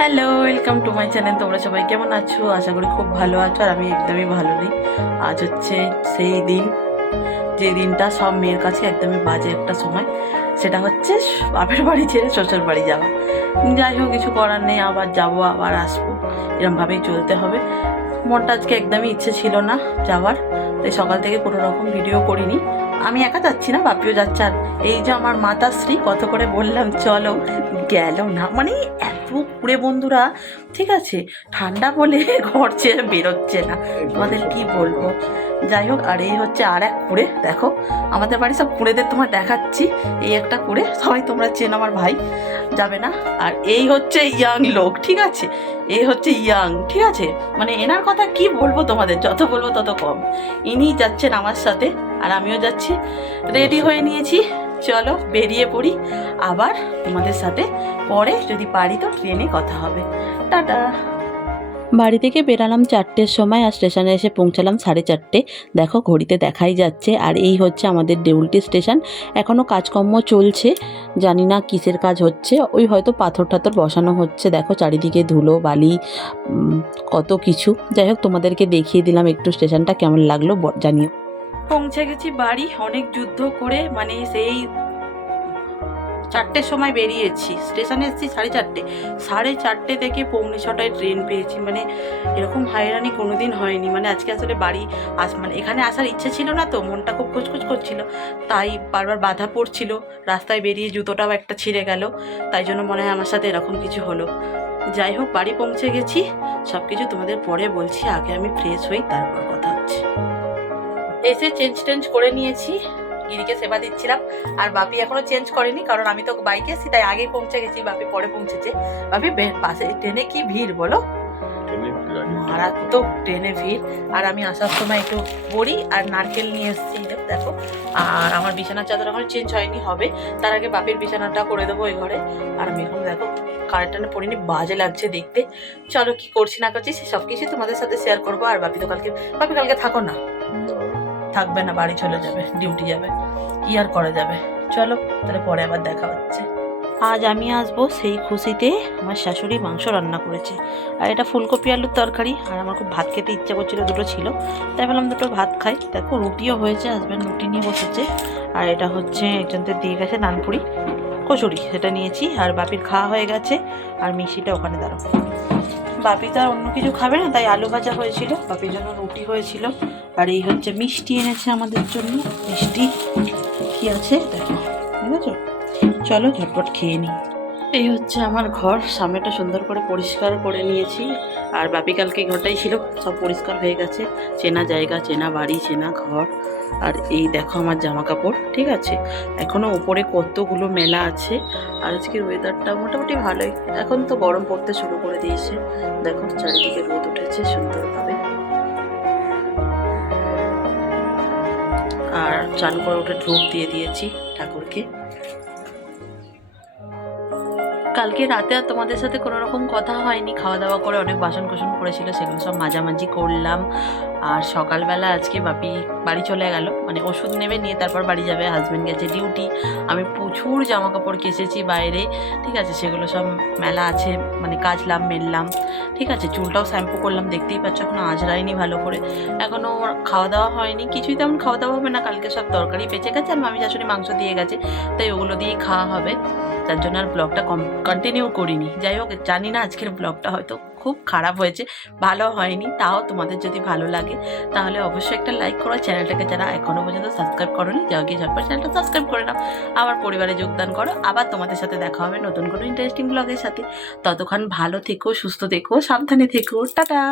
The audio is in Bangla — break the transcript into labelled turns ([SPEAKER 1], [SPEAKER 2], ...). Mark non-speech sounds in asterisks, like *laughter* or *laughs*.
[SPEAKER 1] Hello welcome to my channel তোমরা সবাই কেমন আছো? আশা করি খুব ভালো আছো আর আমি একদমই ভালো নেই। আজ হচ্ছে সেই দিন, যে দিনটা সব মেয়ের কাছে একদমই বাজে একটা সময়। সেটা হচ্ছে বাপের বাড়ি ছেড়ে শ্বশুর বাড়ি যাওয়া। যাই হোক, কিছু করার নেই, আবার যাব, আবার আসব। এরমভাবেই চলতে হবে। মনটা আজকে একদমই ইচ্ছে ছিল না যাওয়ার, তাই সকাল থেকে কোনো রকম ভিডিও করিনি। আমি একা যাচ্ছি না, বাপিও যাচ্ছে। আর এই যে আমার মাতাশ্রী, কত করে বললাম, চলো গেল না। মানে এত পুরে বন্ধুরা ঠিক আছে? ঠান্ডা বলে *laughs* ঘর ছেড়ে বেরোচ্ছে না। তোমাদের কি বলব? যাই হোক আর এই হচ্ছে আর এক কুড়ে দেখো। আমাদের বাড়ি সব কুড়েদের তোমার দেখাচ্ছি। এই একটা কুড়ে সবাই তোমরা চেন আমার ভাই যাবে না? আর এই হচ্ছে ইয়াং লোক ঠিক আছে? এই হচ্ছে ইয়াং ঠিক আছে? মানে এনার কথা কি বলব তোমাদের? যত বলব তত কম। ইনি যাচ্ছেন আমার সাথে আর আমিও যাচ্ছি। রেডি হয়ে নিয়েছি। চলো বেরিয়ে পড়ি। আবার তোমাদের সাথে পরে যদি পারি তো ট্রেনে কথা হবে। টাটা। বাড়ি থেকে বেরালাম চারটের সময় আর স্টেশনে এসে পৌঁছালাম সাড়ে চারটে। দেখো ঘড়িতে দেখাই যাচ্ছে আর এই হচ্ছে আমাদের দেউলটি স্টেশন। এখনও কাজকর্ম চলছে, জানি না কিসের কাজ হচ্ছে। ওই হয়তো পাথর টাথর বসানো হচ্ছে। দেখো চারিদিকে ধুলো, বালি কত কিছু। যাই হোক, তোমাদেরকে দেখিয়ে দিলাম একটু স্টেশনটা কেমন লাগল জানিও। পৌঁছে গেছি বাড়ি, অনেক যুদ্ধ করে মানে সেই চারটের সময় বেরিয়েছি। স্টেশনে এসেছি সাড়ে চারটে। সাড়ে চারটে থেকে পৌনে ছটায় ট্রেন পেয়েছি। মানে এরকম হয়রানি কোনোদিন হয়নি। মানে আজকে আসলে বাড়ি আস মানে এখানে আসার ইচ্ছে ছিল না তো, মনটা খুব খুচখুচ করছিল। তাই বারবার বাধা পড়ছিল। রাস্তায় বেরিয়ে জুতোটাও একটা ছিঁড়ে গেল। তাই জন্য মনে হয় আমার সাথে এরকম কিছু হলো। যাই হোক, বাড়ি পৌঁছে গেছি। সব কিছু তোমাদের পরে বলছি। আগে আমি ফ্রেশ হই, তারপর কথা হচ্ছে। এসে চেঞ্জ টেঞ্জ করে নিয়েছি। গিরিকে সেবা দিচ্ছিলাম। আর বাপি এখনও চেঞ্জ করেনি কারণ আমি তো বাইকে এসেছি তাই আগেই পৌঁছে গেছি বাপি পরে পৌঁছেছে। বাপি বে- পাশে ট্রেনে কি ভিড় বলো? মারাত্মক ট্রেনে ভিড়। আর আমি আসার সময় একটু বড়ি আর নারকেল নিয়ে এসেছি দেখো। আর আমার বিছানার চাদর এখন চেঞ্জ হয়নি হবে। তার আগে বাপির বিছানাটা করে দেবো ওই ঘরে। আর আমি এখন দেখো কারেন্টানে পড়িনি বাজে লাগছে দেখতে। চলো কি করছি না করছি সব কিছু তোমাদের সাথে শেয়ার করব। আর বাপি তো কালকে বাপি কালকে থাকো না। থাকবে না, বাড়ি চলে যাবে, ডিউটি যাবে, কি আর করা যাবে? চলো, তাহলে পরে আবার দেখা হচ্ছে। আজ আমি আসব সেই খুশিতে আমার শাশুড়ি মাংস রান্না করেছে। আর এটা ফুলকপি আলুর তরকারি, আর আমার খুব ভাত খেতে ইচ্ছা করছিল, দুটো ছিল। তাই ভাবলাম দুটো ভাত খাই। দেখো, রুটিও হয়েছে হাজব্যান্ড রুটি নিয়ে বসেছে। আর এটা হচ্ছে একজনদের দিয়ে গেছে নানপুরি। কচুরি, সেটা নিয়েছি। আর বাপির খাওয়া হয়ে গেছে, আর মিষ্টিটা ওখানে দাঁড়াবো বাপি তো আর অন্য কিছু খাবে না, তাই আলু ভাজা হয়েছিল, বাপির জন্য রুটি হয়েছিল। আর এই হচ্ছে মিষ্টি এনেছে আমাদের জন্য। মিষ্টি কি আছে? দেখো, ঠিক আছে? চলো ঝটপট খেয়ে নিই। এই হচ্ছে আমার ঘর, সামনেটা সুন্দর করে পরিষ্কার করে নিয়েছি। আর বাপি কালকে ঘরটাই ছিল, সব পরিষ্কার হয়ে গেছে। চেনা জায়গা, চেনা বাড়ি, চেনা ঘর। আর এই দেখো আমার জামা কাপড় ঠিক আছে? এখনও উপরে কতগুলো মেলা আছে। আর আজকের ওয়েদারটা মোটামুটি ভালোই। এখন তো গরম পড়তে শুরু করে দিয়েছে। দেখো, চারিদিকে রোদ উঠেছে সুন্দরভাবে। আর চালু করে উঠে ধূপ দিয়ে দিয়েছি ঠাকুরকে। কালকে রাতে আর তোমাদের সাথে কোনো রকম কথা হয়নি। খাওয়া দাওয়া করে অনেক বাসন কোসন পড়েছিল, সেগুলো সব মাঝামাঝি করলাম। আর সকালবেলা আজকে বাপি বাড়ি চলে গেল। মানে ওষুধ নেবে, নিয়ে তারপর বাড়ি যাবে হাজব্যান্ড গেছে ডিউটি আমি প্রচুর জামা কাপড় কেচেছি বাইরে, ঠিক আছে? সেগুলো সব মেলা আছে মানে কাচলাম, মেললাম, ঠিক আছে? চুলটাও শ্যাম্পু করলাম, দেখতেই পাচ্ছ এখনও আজরাইনি ভালো করে। এখনও খাওয়া দাওয়া হয়নি, কিছুই তেমন খাওয়া দাওয়া হবে না, কালকে সব তরকারি বেঁচে গেছে আর মামি শাশুড়ি মাংস দিয়ে গেছে, তাই ওগুলো দিয়েই খাওয়া হবে। তার জন্য আর ব্লগটা কম কন্টিনিউ করিনি। যাই হোক, জানি না আজকের ব্লগটা হয়তো খুব খারাপ হয়েছে, ভালো হয়নি, তাও তোমাদের যদি ভালো লাগে, তাহলে অবশ্যই একটা লাইক করো, চ্যানেলটাকে যারা এখনও পর্যন্ত সাবস্ক্রাইব করোনি, যাও গিয়ে ঝটপট চ্যানেলটা সাবস্ক্রাইব করে নাও। আবার পরিবারে যোগদান করো, আবার তোমাদের সাথে দেখা হবে নতুন কোনো ইন্টারেস্টিং ব্লগের সাথে। ততক্ষণ ভালো থেকো, সুস্থ থেকো, সাবধানে থেকো, টাটা!